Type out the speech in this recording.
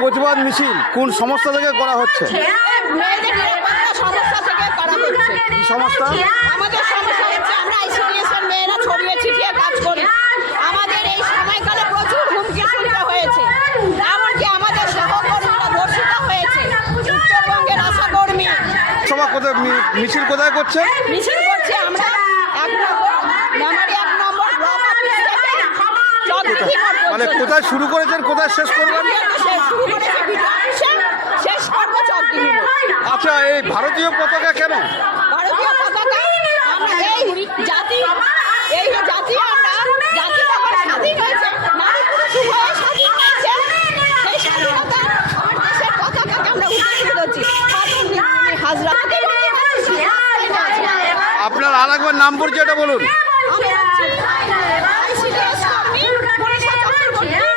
প্রতিবাদ মিছিল কোন সংস্থা থেকে করা হচ্ছে? মেয়েদের নিরাপত্তা সমস্যা থেকে করা হচ্ছে। কি সংস্থা আমাদের সমস্যা হচ্ছে আমরা আইসিডিএস মেয়েরা ছড়িয়ে ছিটিয়ে কাজ করি। আমাদের এই সময়কালে প্রচুর হুমকি শুনতে হয়েছে। এমনকি আমাদের সহকর্মীরা ধর্ষিত হয়েছে। উত্তরবঙ্গের আশাকর্মী। সভা কোথায় মিছিল কোথায় করছে? মিছিল করছে আমরা এক নম্বর মেমারি এক নম্বর মানে কোথায় শুরু করেছেন কোথায় শেষ করবেন আচ্ছা এই ভারতীয় পতাকা কেন? ভারতীয় পতাকা আমরা এই জাতি এই জাতি আমরা জাতি যখন স্বাধীন হয়েছে নারী পুরুষ উভয়ে স্বাধীন হয়েছে সেই স্বাধীনতা আমার দেশের পতাকাকে আমরা উঠে তুলেছি হাজরা আপনার আর একবার নাম পরিচয়টা বলুন। আমরা